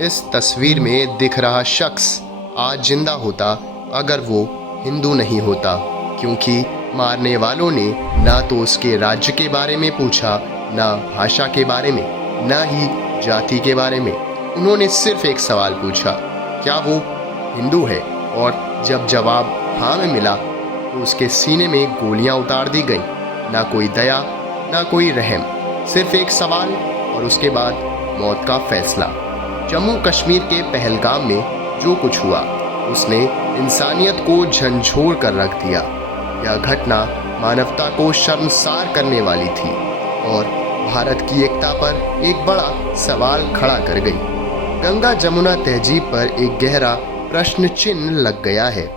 इस तस्वीर में दिख रहा शख्स आज जिंदा होता अगर वो हिंदू नहीं होता, क्योंकि मारने वालों ने ना तो उसके राज्य के बारे में पूछा, ना भाषा के बारे में, ना ही जाति के बारे में। उन्होंने सिर्फ एक सवाल पूछा, क्या वो हिंदू है? और जब जवाब हाँ में मिला तो उसके सीने में गोलियां उतार दी गईं। ना कोई दया, ना कोई रहम, सिर्फ एक सवाल और उसके बाद मौत का फैसला। जम्मू कश्मीर के पहलगाम में जो कुछ हुआ उसने इंसानियत को झंझोड़ कर रख दिया। यह घटना मानवता को शर्मसार करने वाली थी और भारत की एकता पर एक बड़ा सवाल खड़ा कर गई। गंगा जमुना तहजीब पर एक गहरा प्रश्न चिन्ह लग गया है।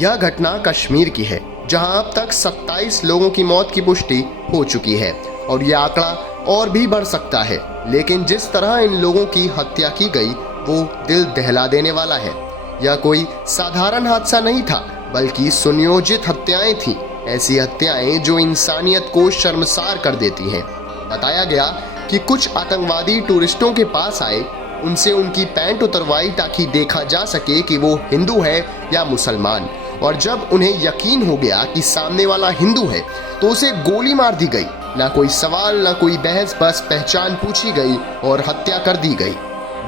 यह घटना कश्मीर की है, जहां अब तक 27 लोगों की मौत की पुष्टि हो चुकी है और यह आंकड़ा और भी बढ़ सकता है। लेकिन जिस तरह इन लोगों की हत्या की गई वो दिल दहला देने वाला है। यह कोई साधारण हादसा नहीं था, बल्कि सुनियोजित हत्याएं थीं। ऐसी हत्याएं जो इंसानियत को शर्मसार कर देती हैं। बताया गया कि कुछ आतंकवादी टूरिस्टों के पास आए, उनसे उनकी पैंट उतरवाई ताकि देखा जा सके कि वो हिंदू है या मुसलमान, और जब उन्हें यकीन हो गया कि सामने वाला हिंदू है तो उसे गोली मार दी गई। ना कोई सवाल, ना कोई बहस, बस पहचान पूछी गई और हत्या कर दी गई।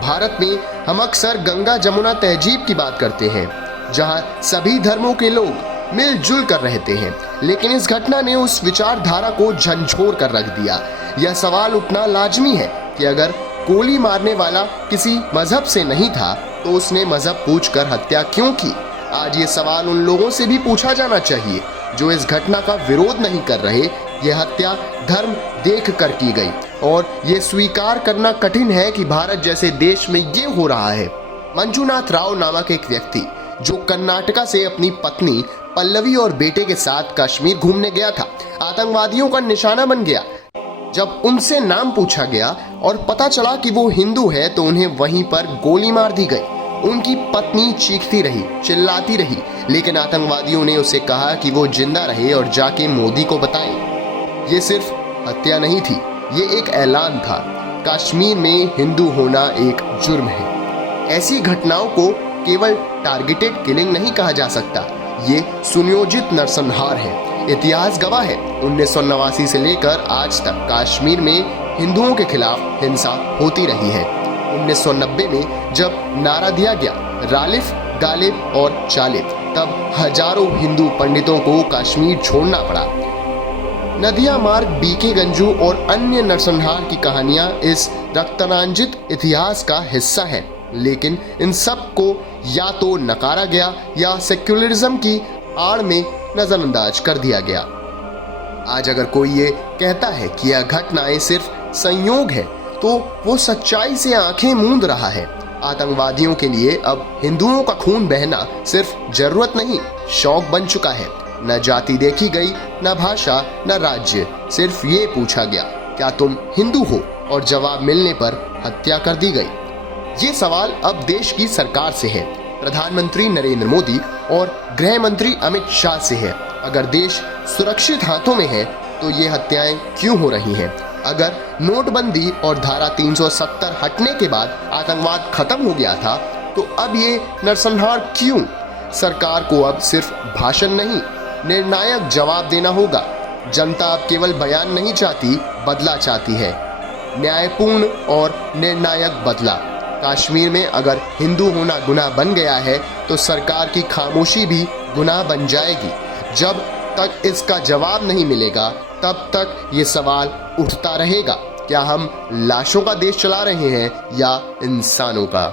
भारत में हम अक्सर गंगा जमुना तहजीब की बात करते हैं, जहां सभी धर्मों के लोग मिलजुल कर रहते हैं, लेकिन इस घटना ने उस विचारधारा को झंझोर कर रख दिया। यह सवाल उठना लाजमी है कि अगर गोली मारने वाला किसी मजहब से नहीं था तो उसने मजहब पूछकर हत्या क्यों की? आज ये सवाल उन लोगों से भी पूछा जाना चाहिए जो इस घटना का विरोध नहीं कर रहे। यह हत्या धर्म देख कर की गई और ये स्वीकार करना कठिन है कि भारत जैसे देश में ये हो रहा है। मंजुनाथ राव नामक एक व्यक्ति जो कर्नाटका से अपनी पत्नी पल्लवी और बेटे के साथ कश्मीर घूमने गया था, आतंकवादियों का निशाना बन गया। जब उनसे नाम पूछा गया और पता चला कि वो हिंदू है तो उन्हें वहीं पर गोली मार दी गई। उनकी पत्नी चीखती रही, चिल्लाती रही, लेकिन आतंकवादियों ने उसे कहा कि वो जिंदा रहे और जाके मोदी को बताए। ये सिर्फ हत्या नहीं थी, ये एक ऐलान था। कश्मीर में हिंदू होना एक जुर्म है। ऐसी घटनाओं को केवल टारगेटेड किलिंग नहीं कहा जा सकता, ये सुनियोजित नरसंहार है। इतिहास गवाह है, 1989 से लेकर आज तक कश्मीर में हिंदुओं के खिलाफ हिंसा होती रही है। 1990 में जब नारा दिया गया रालिफ, गालिब और चालिब, तब हजारों हिंदू पंडितों को कश्मीर छोड़ना पड़ा। नदिया मार्ग, बीके गंजू और अन्य नरसंहार की कहानियां इस रक्तरंजित इतिहास का हिस्सा है, लेकिन इन सब को या तो नकारा गया या सेक्युलरिज्म की आड़ में नजरअंदाज कर दिया गया। आज अगर कोई ये कहता है कि यह घटनाएं सिर्फ संयोग है तो वो सच्चाई से आंखें मूंद रहा है। आतंकवादियों के लिए अब हिंदुओं का खून बहना सिर्फ जरूरत नहीं, शौक बन चुका है। न जाति देखी गई, न भाषा, न राज्य, सिर्फ ये पूछा गया, क्या तुम हिंदू हो? और जवाब मिलने पर हत्या कर दी गई। ये सवाल अब देश की सरकार से है, प्रधानमंत्री नरेंद्र मोदी और गृह मंत्री अमित शाह से है। अगर देश सुरक्षित हाथों में है तो ये हत्याएं क्यों हो रही हैं? अगर नोटबंदी और धारा 370 हटने के बाद आतंकवाद खत्म हो गया था तो अब ये नरसंहार क्यों? सरकार को अब सिर्फ भाषण नहीं, निर्णायक जवाब देना होगा। जनता अब केवल बयान नहीं चाहती, बदला चाहती है, न्यायपूर्ण और निर्णायक बदला। कश्मीर में अगर हिंदू होना गुनाह बन गया है तो सरकार की खामोशी भी गुनाह बन जाएगी। जब तक इसका जवाब नहीं मिलेगा तब तक ये सवाल उठता रहेगा, क्या हम लाशों का देश चला रहे हैं या इंसानों का?